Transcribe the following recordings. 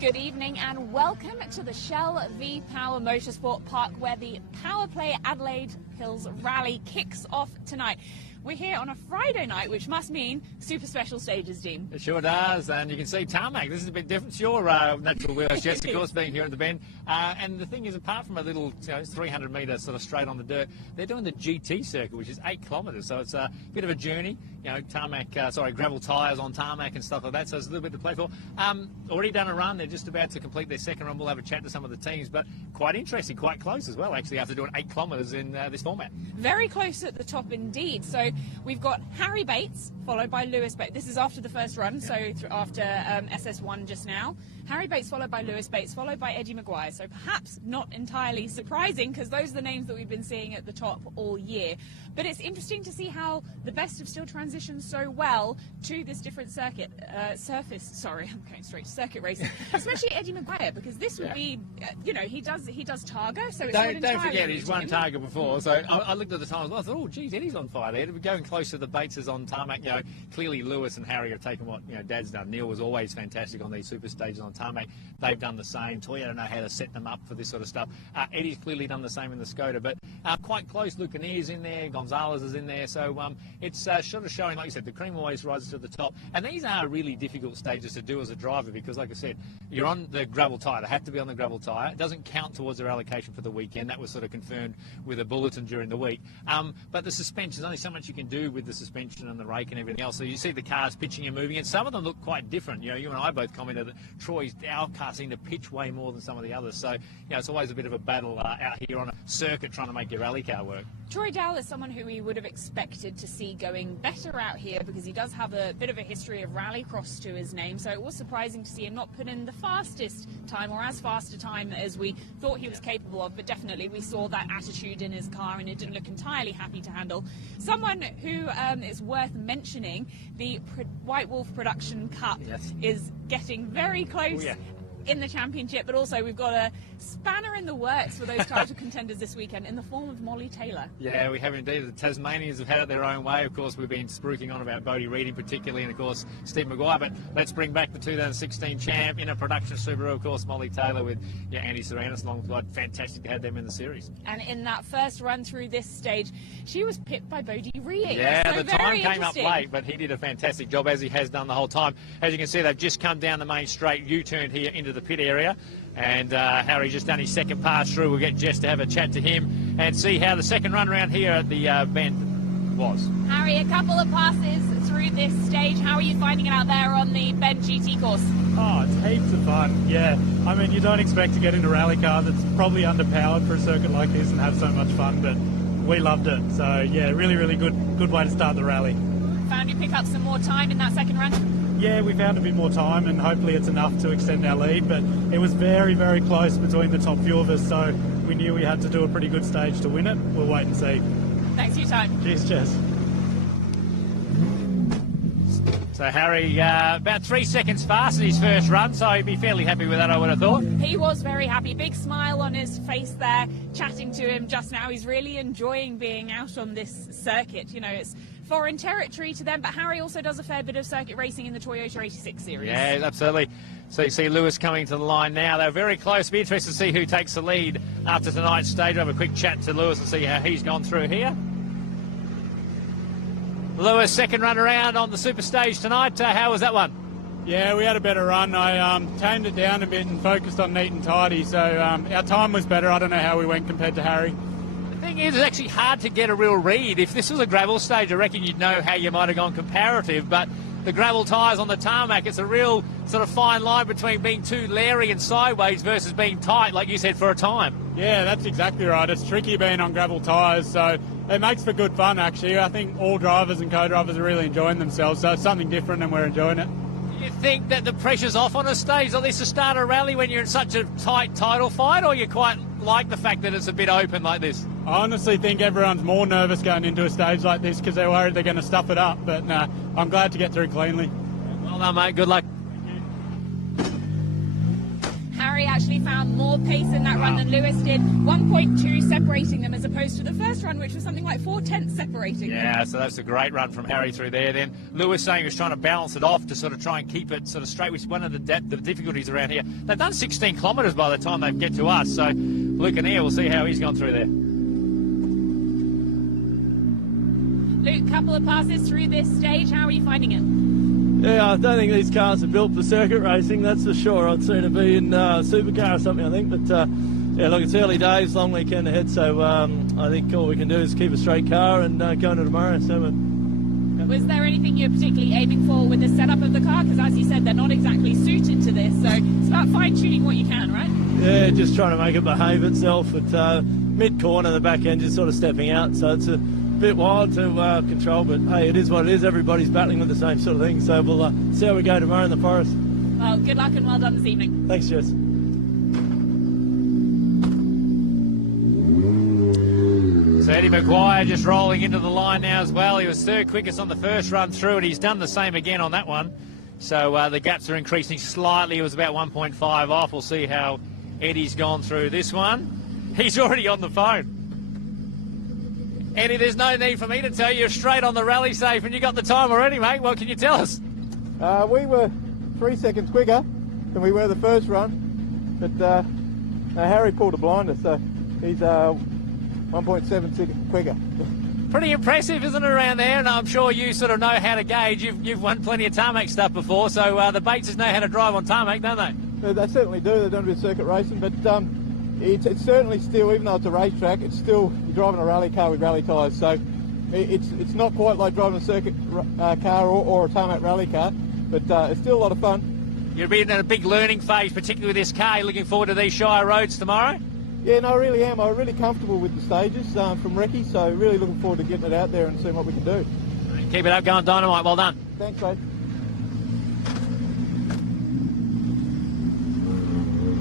Good evening and welcome to the Shell v Power Motorsport Park, where the PowerPlay Adelaide Hills Rally kicks off tonight. We're here on a Friday night, which must mean super special stages, Dean. It sure does, and you can see tarmac. This is a bit different to your natural wheelhouse, Jess, of course, being here at the bend. And the thing is, apart from a little 300 metre sort of straight on the dirt, they're doing the GT circuit, which is 8 kilometres, so it's a bit of a journey. Gravel tyres on tarmac and stuff like that, so it's a little bit to play for. Already done a run. They're just about to complete their second run. We'll have a chat to some of the teams, but quite interesting, quite close as well, actually, after doing 8 kilometres in this format. Very close at the top indeed. So we've got Harry Bates, followed by Lewis Bates. This is after the first run, so after SS1 just now. Harry Bates followed by Lewis Bates, followed by Eddie Maguire. So perhaps not entirely surprising, because those are the names that we've been seeing at the top all year. But it's interesting to see how the best have still transitioned so well to this different circuit, circuit racing, especially Eddie Maguire, because this would be, he does Targa, so it's don't forget he's won Targa before. So I looked at the time as well. I thought, oh, geez, Eddie's on fire there. We're going close to the Bateses on tarmac. Clearly Lewis and Harry have taken what Dad's done. Neil was always fantastic on these super stages on tarmac. They've done the same. Toyota know how to set them up for this sort of stuff. Eddie's clearly done the same in the Skoda, but quite close. Lucanier's in there, Gonzalez is in there, so it's sort of showing, like you said, the cream always rises to the top. And these are really difficult stages to do as a driver, because, like I said, you're on the gravel tyre. They have to be on the gravel tyre. It doesn't count towards their allocation for the weekend. That was sort of confirmed with a bulletin during the week. But the suspension, there's only so much you can do with the suspension and the rake and everything else. So you see the cars pitching and moving, and some of them look quite different. You and I both commented that our car seemed to pitch way more than some of the others. So, it's always a bit of a battle out here on a circuit trying to make your rally car work. Troy Dowell is someone who we would have expected to see going better out here, because he does have a bit of a history of rallycross to his name, so it was surprising to see him not put in the fastest time, or as fast a time as we thought he was capable of, but definitely we saw that attitude in his car and it didn't look entirely happy to handle. Someone who is worth mentioning, the White Wolf Production Cup is getting very close. In the championship, but also we've got a spanner in the works for those title contenders this weekend in the form of Molly Taylor. Yeah, we have indeed. The Tasmanians have had it their own way. Of course, we've been spruiking on about Bodie Reading particularly, and of course Steve Maguire, but let's bring back the 2016 champ in a production Subaru, of course, Molly Taylor with Andy Saranis alongside. Fantastic to have them in the series. And in that first run through this stage, she was pipped by Bodie Reading. Yeah, so the time came up late, but he did a fantastic job, as he has done the whole time. As you can see, they've just come down the main straight, U-turned here into the pit area, and Harry just done his second pass through. We'll get Jess to have a chat to him and see how the second run around here at the bend was. Harry, a couple of passes through this stage. How are you finding it out there on the Bend GT course? Oh, it's heaps of fun, yeah. I mean, you don't expect to get into a rally car that's probably underpowered for a circuit like this and have so much fun, but we loved it. So, yeah, really, really good way to start the rally. Found you pick up some more time in that second run? Yeah, we found a bit more time, and hopefully it's enough to extend our lead, but it was very, very close between the top few of us, so we knew we had to do a pretty good stage to win it. We'll wait and see. Thanks for your time. Cheers, Jess. So Harry, about 3 seconds fast in his first run, so he'd be fairly happy with that, I would have thought. He was very happy. Big smile on his face there, chatting to him just now. He's really enjoying being out on this circuit. It's foreign territory to them, but Harry also does a fair bit of circuit racing in the Toyota 86 series. Yeah, absolutely. So you see Lewis coming to the line now. They're very close. It'll be interesting to see who takes the lead after tonight's stage. We'll have a quick chat to Lewis and see how he's gone through here. Lewis, second run around on the super stage tonight. How was that one? Yeah, we had a better run. I tamed it down a bit and focused on neat and tidy, so our time was better. I don't know how we went compared to Harry. The thing is, it's actually hard to get a real read. If this was a gravel stage, I reckon you'd know how you might have gone comparative, but the gravel tyres on the tarmac, it's a real sort of fine line between being too leery and sideways versus being tight, like you said, for a time. Yeah, that's exactly right. It's tricky being on gravel tyres, so it makes for good fun, actually. I think all drivers and co-drivers are really enjoying themselves, so it's something different and we're enjoying it. Do you think that the pressure's off on a stage like this to start a rally when you're in such a tight title fight, or you quite like the fact that it's a bit open like this? I honestly think everyone's more nervous going into a stage like this because they're worried they're going to stuff it up, but no, I'm glad to get through cleanly. Well done, mate. Good luck. Harry Harry actually found more pace in that run than Lewis did, 1.2 separating them as opposed to the first run, which was something like 4/10 separating them. Yeah, so that's a great run from Harry through there. Then Lewis saying he was trying to balance it off to sort of try and keep it sort of straight, which is one of the difficulties around here. They've done 16 kilometres by the time they get to us, so Luke and we'll see how he's gone through there. Luke, couple of passes through this stage. How are you finding it? Yeah, I don't think these cars are built for circuit racing, that's for sure. I'd sooner be in a supercar or something, I think. But, yeah, look, it's early days, long weekend ahead, so I think all we can do is keep a straight car and go into tomorrow. So, was there anything you're particularly aiming for with the setup of the car? Because, as you said, they're not exactly suited to this, so it's about fine-tuning what you can, right? Yeah, just trying to make it behave itself. But mid-corner, the back end is sort of stepping out, so it's a bit wild to control, but hey, it is what it is. Everybody's battling with the same sort of thing, so we'll see how we go tomorrow in the forest. Well, good luck and well done this evening. Thanks, Jess. So Eddie Maguire just rolling into the line now as well. He was third quickest on the first run through, and he's done the same again on that one. So the gaps are increasing slightly. It was about 1.5 off. We'll see how Eddie's gone through this one. He's already on the phone. Eddie, there's no need for me to tell you, you're straight on the rally safe and you got the time already, mate. What can you tell us? We were 3 seconds quicker than we were the first run, but Harry pulled a blinder, so he's 1.7 seconds quicker. Pretty impressive, isn't it, around there? And I'm sure you sort of know how to gauge. You've won plenty of tarmac stuff before, so the Bateses know how to drive on tarmac, don't they? They certainly do. They've done a bit of circuit racing, but it's certainly still, even though it's a racetrack, it's still, you're driving a rally car with rally tyres, so it's not quite like driving a circuit car or a tarmac rally car, but it's still a lot of fun. You're in a big learning phase, particularly with this car. You're looking forward to these Shire roads tomorrow? Yeah, no, I really am. I'm really comfortable with the stages from Recce, so really looking forward to getting it out there and seeing what we can do. Keep it up, going dynamite. Well done. Thanks, mate.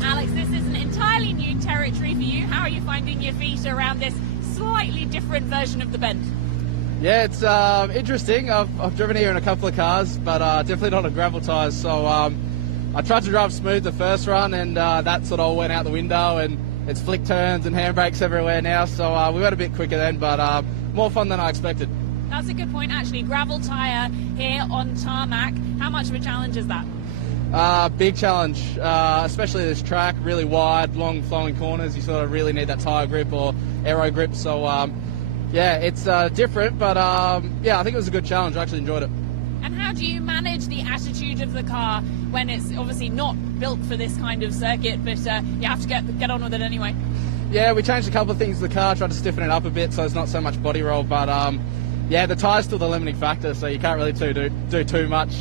Alex, this is an entirely new territory for you. How are you finding your feet around this slightly different version of the bend? Yeah, it's interesting. I've driven here in a couple of cars, but definitely not on gravel tyres. So I tried to drive smooth the first run, and that sort of all went out the window, and it's flick turns and handbrakes everywhere now. So we went a bit quicker then, but more fun than I expected. That's a good point, actually. Gravel tyre here on tarmac. How much of a challenge is that? Big challenge, especially this track, really wide, long flowing corners. You sort of really need that tyre grip or aero grip. So yeah, it's different, but yeah, I think it was a good challenge. I actually enjoyed it. And how do you manage the attitude of the car when it's obviously not built for this kind of circuit, but you have to get on with it anyway? Yeah, we changed a couple of things to the car, tried to stiffen it up a bit so it's not so much body roll, but yeah, the tyre's still the limiting factor, so you can't really do too much.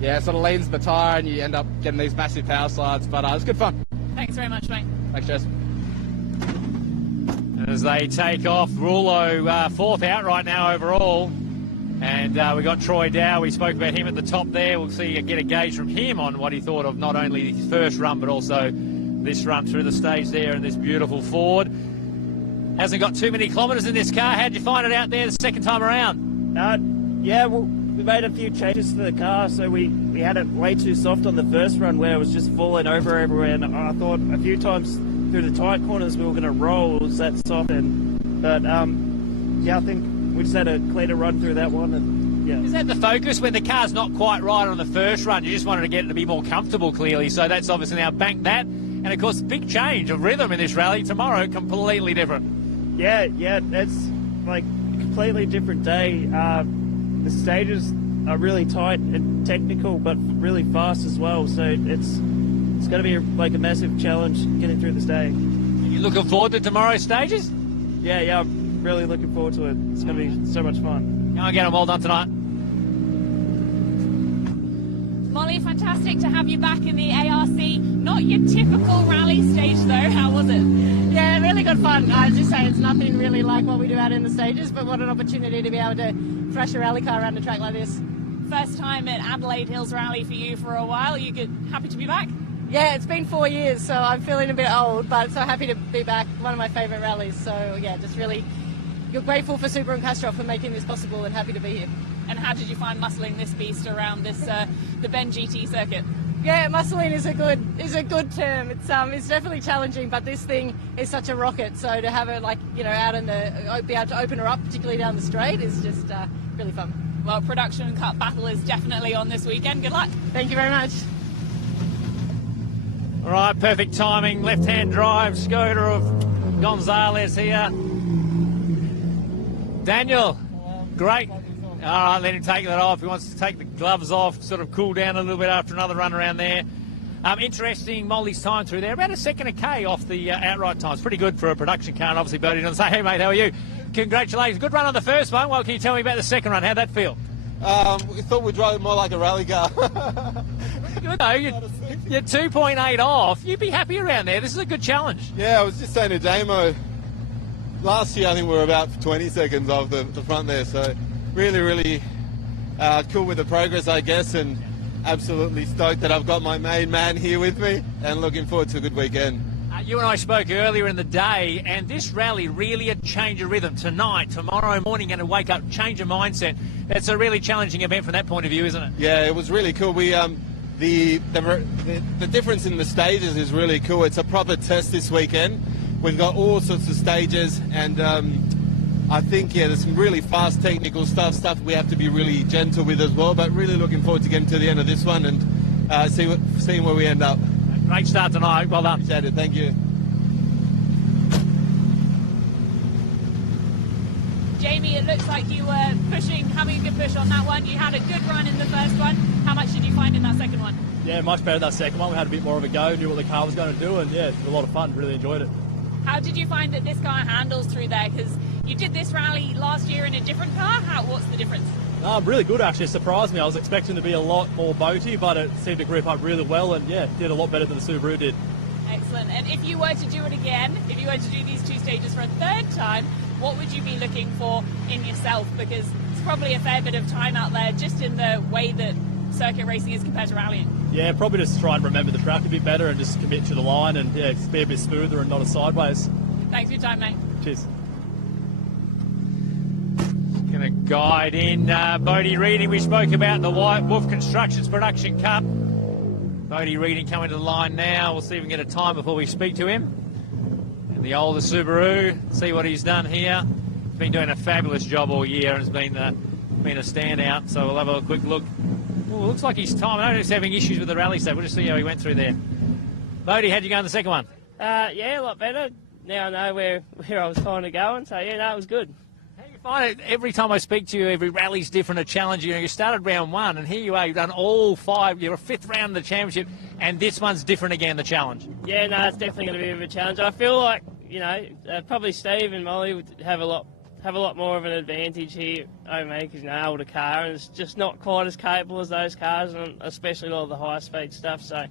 Yeah, it sort of leans the tyre and you end up getting these massive power slides, but it's good fun. Thanks very much, mate. Thanks, Jess. As they take off, Rulo fourth out right now overall. And we got Troy Dow. We spoke about him at the top there. We'll get a gauge from him on what he thought of not only his first run, but also this run through the stage there in this beautiful Ford. Hasn't got too many kilometres in this car. How'd you find it out there the second time around? Yeah, well, we made a few changes to the car, so we had it way too soft on the first run where it was just falling over everywhere, and I thought a few times through the tight corners we were going to roll. It was that soft, but yeah, I think we just had a cleaner run through that one. And yeah. Is that the focus when the car's not quite right on the first run? You just wanted to get it to be more comfortable, clearly, so that's obviously now banked that. And of course, big change of rhythm in this rally tomorrow, completely different. Yeah, it's like a completely different day. The stages are really tight and technical, but really fast as well. So it's going to be like a massive challenge getting through this day. You looking forward to tomorrow's stages? Yeah, I'm really looking forward to it. It's going to be so much fun. Go and get them all done tonight. Molly, fantastic to have you back in the ARC. Not your typical rally stage though. How was it? Yeah, really good fun. I just say it's nothing really like what we do out in the stages, but what an opportunity to be able to thrash a rally car around a track like this. First time at Adelaide Hills Rally for you for a while. You happy to be back? Yeah, it's been 4 years, so I'm feeling a bit old, but so happy to be back. One of my favourite rallies. So yeah, just really grateful for Super and Castrol for making this possible, and happy to be here. And how did you find muscling this beast around this the Bend GT circuit? Yeah, muscling is a good term. It's definitely challenging, but this thing is such a rocket. So to have it out in be able to open her up, particularly down the straight, is just really fun. Well, production cup battle is definitely on this weekend. Good luck. Thank you very much. All right, perfect timing. Left-hand drive, scooter of Gonzalez here. Daniel, great. All right, let him take that off. He wants to take the gloves off, sort of cool down a little bit after another run around there. Interesting, Molly's time through there. About a second a K off the outright time. It's pretty good for a production car, and obviously Birdie doesn't say, hey, mate, how are you? Congratulations. Good run on the first one. Well, can you tell me about the second run? How'd that feel? We thought we'd drive it more like a rally car. Good, though. You're 2.8 off. You'd be happy around there. This is a good challenge. Yeah, I was just saying to Damo, last year I think we were about 20 seconds off the front there, so really, really cool with the progress, I guess, and absolutely stoked that I've got my main man here with me and looking forward to a good weekend. You and I spoke earlier in the day, and this rally really a change of rhythm. Tonight, tomorrow morning, going to wake up, change of mindset. It's a really challenging event from that point of view, isn't it? Yeah, it was really cool. We the difference in the stages is really cool. It's a proper test this weekend. We've got all sorts of stages, and I think, yeah, there's some really fast technical stuff we have to be really gentle with as well, but really looking forward to getting to the end of this one and seeing where we end up. Great start tonight. Well done. Appreciate it. Thank you. Jamie, it looks like you were having a good push on that one. You had a good run in the first one. How much did you find in that second one? Yeah, much better that second one. We had a bit more of a go, knew what the car was going to do, and yeah, it was a lot of fun. Really enjoyed it. How did you find that this car handles through there? Because you did this rally last year in a different car. What's the difference? Really good, actually. It surprised me. I was expecting to be a lot more boaty, but it seemed to grip up really well, and yeah, did a lot better than the Subaru did. Excellent. And if you were to do it again, if you were to do these two stages for a third time, what would you be looking for in yourself? Because it's probably a fair bit of time out there just in the way that circuit racing is compared to rallying. Yeah, probably just try and remember the track a bit better and just commit to the line and yeah, be a bit smoother and not a sideways. Thanks for your time, mate. Cheers. Going to guide in Bodie Reading. We spoke about the White Wolf Constructions Production Cup. Bodie Reading coming to the line now. We'll see if we can get a time before we speak to him. And the older Subaru, see what he's done here. He's been doing a fabulous job all year and has been a standout. So we'll have a quick look. Well, looks like he's time. I know he's having issues with the rally stuff. We'll just see how he went through there. Bodie, how'd you go in the second one? Yeah, a lot better. Now I know where I was kind of going. So yeah, no, it was good. How do you find it? Every time I speak to you, every rally's different, a challenge. You know, you started round one, and here you are. You've done all five. You're a fifth round of the championship, and this one's different again. The challenge. Yeah, no, it's definitely going to be a bit of a challenge. I feel like probably Steve and Molly would have a lot more of an advantage here over me because older car and it's just not quite as capable as those cars, and especially a lot of the high speed stuff. So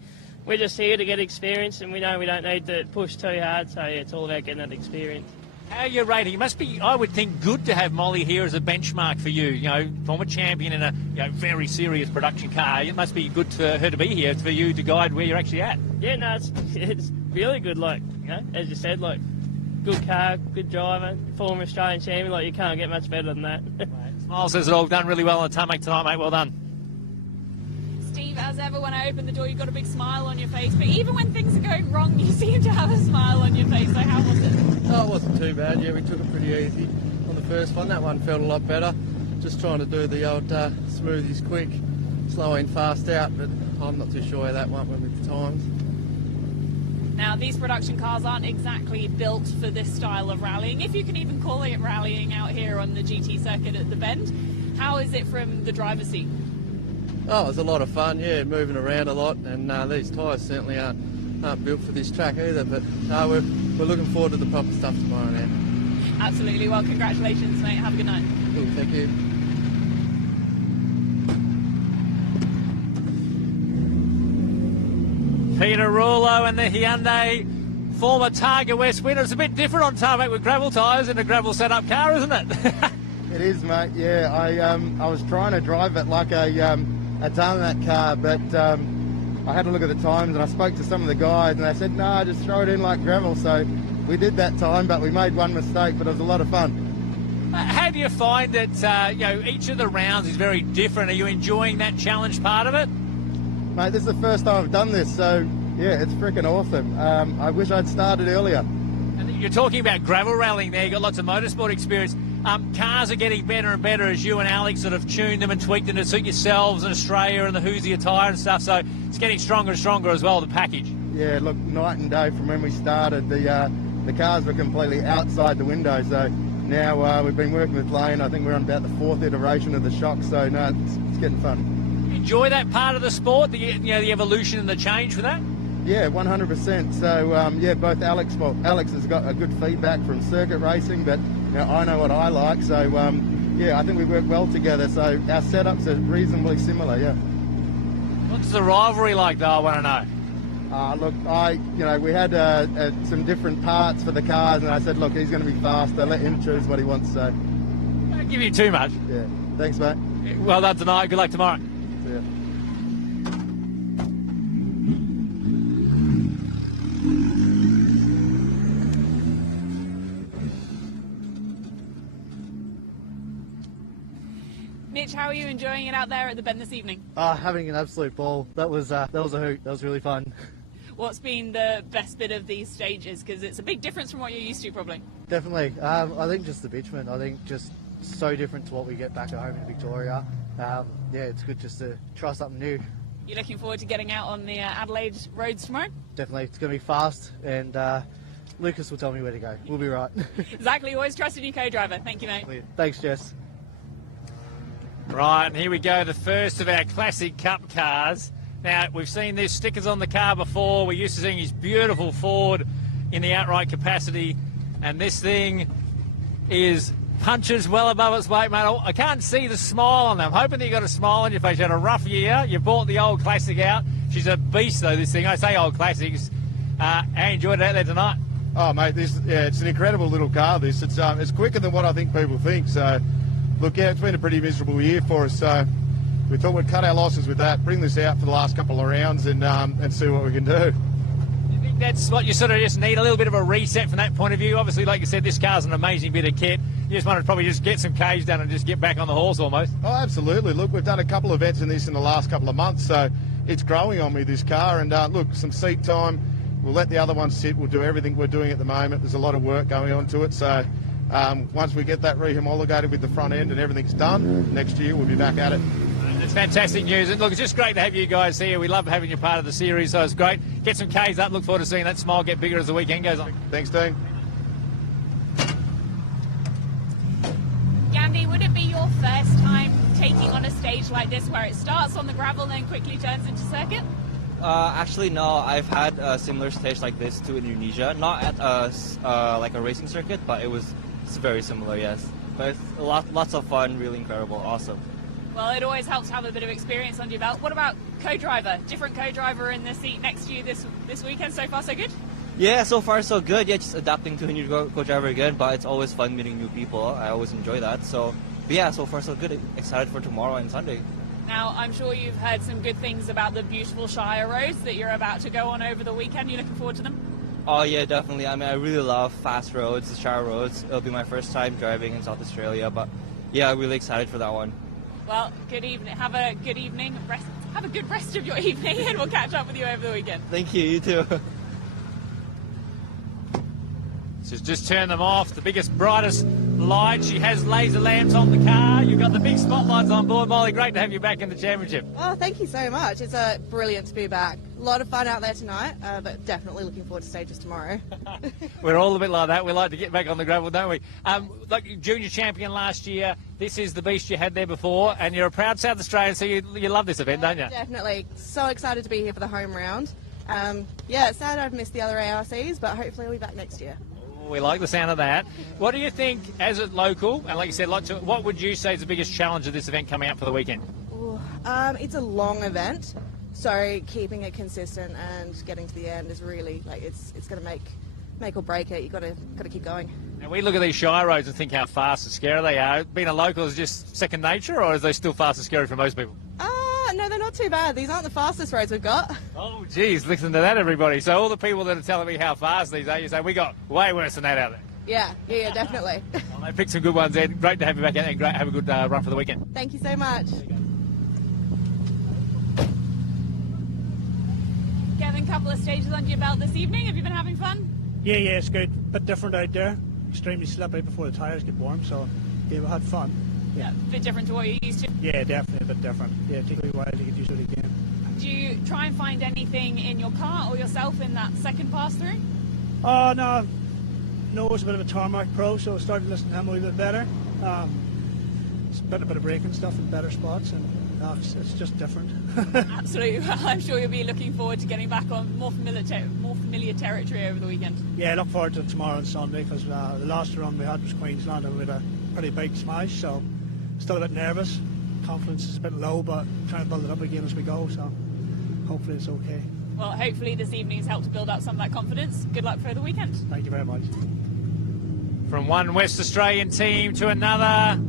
we're just here to get experience, and we know we don't need to push too hard. So yeah, it's all about getting that experience. How are you rating? It must be, I would think, good to have Molly here as a benchmark for you. You know, former champion in a very serious production car. It must be good for her to be here for you to guide where you're actually at. Yeah, no, it's really good. Like as you said, like good car, good driver, former Australian champion. Like you can't get much better than that. Smile says it all. Done really well on the tarmac tonight, mate. Well done. Steve, as ever, when I open the door, you've got a big smile on your face. But even when things are going wrong, you seem to have a smile on your face. So how was it? Oh, it wasn't too bad. Yeah, we took it pretty easy on the first one. That one felt a lot better. Just trying to do the old smoothies quick, slowing fast out. But I'm not too sure how that went with the times. Now, these production cars aren't exactly built for this style of rallying, if you can even call it rallying out here on the GT circuit at the Bend. How is it from the driver's seat? Oh, it was a lot of fun, yeah, moving around a lot, and these tyres certainly aren't built for this track either, but we're looking forward to the proper stuff tomorrow now. Absolutely. Well, congratulations, mate. Have a good night. Cool, thank you. Peter Rulo and the Hyundai, former Targa West winner. It's a bit different on tarmac with gravel tyres in a gravel setup car, isn't it? It is, mate. Yeah, I was trying to drive it like a tarmac car, but I had a look at the times and I spoke to some of the guys and they said, no, just throw it in like gravel. So we did that time, but we made one mistake, but it was a lot of fun. How do you find that each of the rounds is very different? Are you enjoying that challenge part of it? Mate, this is the first time I've done this, so yeah, it's freaking awesome. I wish I'd started earlier. And you're talking about gravel rallying there. You've got lots of motorsport experience. Cars are getting better and better as you and Alex sort of tuned them and tweaked them to suit yourselves in Australia and the Who's attire and stuff. So it's getting stronger and stronger as well, the package. Yeah, look, night and day from when we started. The cars were completely outside the window. So now we've been working with Lane. I think we're on about the 4th iteration of the shock. So no, it's getting fun. You enjoy that part of the sport, the evolution and the change for that? Yeah, 100%. So yeah, both Alex has got a good feedback from circuit racing, but I know what I like. So yeah, I think we work well together. So our setups are reasonably similar. Yeah. What's the rivalry like, though? I want to know. Look, we had some different parts for the cars, and I said, look, he's going to be faster. Let him choose what he wants. So don't give you too much. Yeah. Thanks, mate. Well done tonight. Good luck tomorrow. See ya. Mitch, how are you enjoying it out there at the bend this evening? Having an absolute ball. That was a hoot. That was really fun. What's been the best bit of these stages? Because it's a big difference from what you're used to, probably. Definitely. I think just the bitumen. I think just so different to what we get back at home in Victoria. Yeah, it's good just to try something new. You're looking forward to getting out on the Adelaide roads tomorrow? Definitely. It's going to be fast, and Lucas will tell me where to go. We'll be right. Exactly. Always trusted your co-driver. Thank you, mate. Thanks, Jess. Right, and here we go, the first of our Classic Cup cars. Now, we've seen these stickers on the car before. We're used to seeing his beautiful Ford in the outright capacity, and this thing is punches well above its weight, mate. I can't see the smile on them. I'm hoping that you got a smile on your face. You had a rough year. You bought the old Classic out. She's a beast, though, this thing. I say old Classics. I enjoyed it out there tonight. Oh, mate, it's an incredible little car, this. It's quicker than what I think people think, so... Look, yeah, it's been a pretty miserable year for us, so we thought we'd cut our losses with that, bring this out for the last couple of rounds and see what we can do. You think that's what you sort of just need, a little bit of a reset from that point of view? Obviously, like you said, this car's an amazing bit of kit. You just want to probably just get some K's done and just get back on the horse almost. Oh, absolutely. Look, we've done a couple of events in this in the last couple of months, so it's growing on me, this car. And look, some seat time. We'll let the other one sit. We'll do everything we're doing at the moment. There's a lot of work going on to it, so... once we get that re-homologated with the front end and everything's done, next year we'll be back at it. It's fantastic news. And look, it's just great to have you guys here. We love having you part of the series, so it's great. Get some Ks up. Look forward to seeing that smile get bigger as the weekend goes on. Thanks, Dean. Gandhi, would it be your first time taking on a stage like this where it starts on the gravel and then quickly turns into circuit? Actually, no. I've had a similar stage like this to Indonesia. Not at like a racing circuit, but it's very similar, yes. But it's lots of fun, really incredible, awesome. Well, it always helps to have a bit of experience under your belt. What about co-driver? Different co-driver in the seat next to you this weekend. So far, so good? Yeah, so far so good. Yeah, just adapting to a new co-driver again, but it's always fun meeting new people. I always enjoy that. So, but yeah, so far so good. Excited for tomorrow and Sunday. Now, I'm sure you've heard some good things about the beautiful Shire roads that you're about to go on over the weekend. Are you looking forward to them? Oh yeah, definitely. I mean, I really love fast roads, the Shire roads. It'll be my first time driving in South Australia, but yeah, I'm really excited for that one. Well, good evening. Have a good evening. Have a good rest of your evening, and we'll catch up with you over the weekend. Thank you. You too. She's just turned them off. The biggest, brightest light. She has laser lamps on the car. You've got the big spotlights on board. Molly, great to have you back in the championship. Oh, thank you so much. It's brilliant to be back. A lot of fun out there tonight, but definitely looking forward to stages tomorrow. We're all a bit like that. We like to get back on the gravel, don't we? Like junior champion last year, this is the beast you had there before, and you're a proud South Australian, so you love this event, don't you? Definitely. So excited to be here for the home round. Yeah, it's sad I've missed the other ARCs, but hopefully I'll be back next year. We like the sound of that. What do you think, as a local, and like you said, what would you say is the biggest challenge of this event coming up for the weekend? Ooh, it's a long event, so keeping it consistent and getting to the end is really it's going to make or break it. You've got to keep going. Now we look at these Shire roads and think how fast and scary they are. Being a local is just second nature, or is they still fast and scary for most people? No, they're not too bad. These aren't the fastest roads we've got. Oh, geez, listen to that, everybody. So all the people that are telling me how fast these are, you say, we got way worse than that out there. Yeah, definitely. Well, they picked some good ones in. Great to have you back out there, and great have a good run for the weekend. Thank you so much. couple of stages under your belt this evening. Have you been having fun? Yeah, it's good. Bit different out there. Extremely slippy before the tyres get warm, so yeah, we had fun. Yeah, a bit different to what you're used to. Yeah, definitely a bit different. Yeah, take a wee while to get used to it again. Do you try and find anything in your car or yourself in that second pass through? Oh, no. Noah's a bit of a tarmac pro, so I started listening to him a wee bit better. It's a bit of braking stuff in better spots, and it's just different. Absolutely. Well, I'm sure you'll be looking forward to getting back on more familiar territory over the weekend. Yeah, I look forward to tomorrow and Sunday, because the last run we had was Queensland, and we had a pretty big smash, so still a bit nervous. Confidence is a bit low, but trying to build it up again as we go, so hopefully it's okay. Well, hopefully this evening has helped to build up some of that confidence. Good luck for the weekend. Thank you very much. From one West Australian team to another,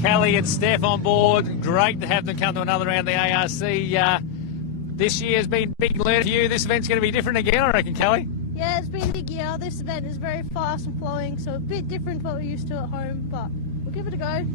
Kelly and Steph on board. Great to have them come to another round of the ARC. This year has been big learning for you. This event's going to be different again, I reckon, Kelly. Yeah, it's been a big year. This event is very fast and flowing, so a bit different to what we're used to at home, but we'll give it a go.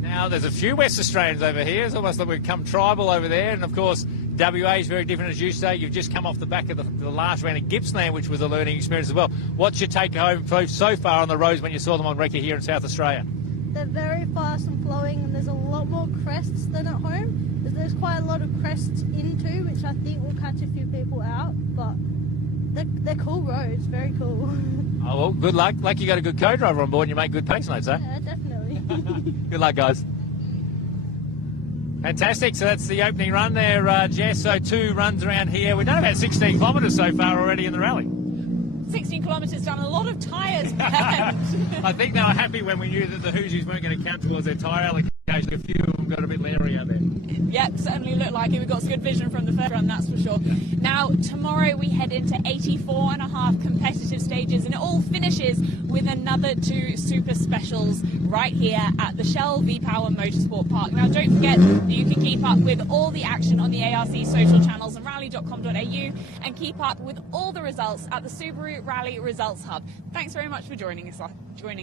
Now, there's a few West Australians over here. It's almost like we've come tribal over there. And, of course, WA is very different, as you say. You've just come off the back of the last round in Gippsland, which was a learning experience as well. What's your take-home so far on the roads when you saw them on Recce here in South Australia? They're very fast and flowing, and there's a lot more crests than at home. There's quite a lot of crests into, which I think will catch a few people out, but they're cool roads, very cool. Oh, well, good luck. Like you got a good co-driver on board and you make good pace notes, eh? Yeah, definitely. Good luck, guys. Fantastic. So that's the opening run there, Jess. So 2 runs around here. We've done about 16 kilometres so far already in the rally. 16 kilometres done, a lot of tyres burned. I think they were happy when we knew that the Hoosies weren't going to count towards their tyre allocation. A few of them got a bit leery out there. Yep, certainly looked like it. We got some good vision from the first run, that's for sure. Yeah. Now, tomorrow we head into 84.5 competitive stages, and it all finishes with another 2 super specials right here at the Shell V-Power Motorsport Park. Now, don't forget that you can keep up with all the action on the ARC social channels and rally.com.au, and keep up with all the results at the Subaru Rally Results Hub. Thanks very much for joining us.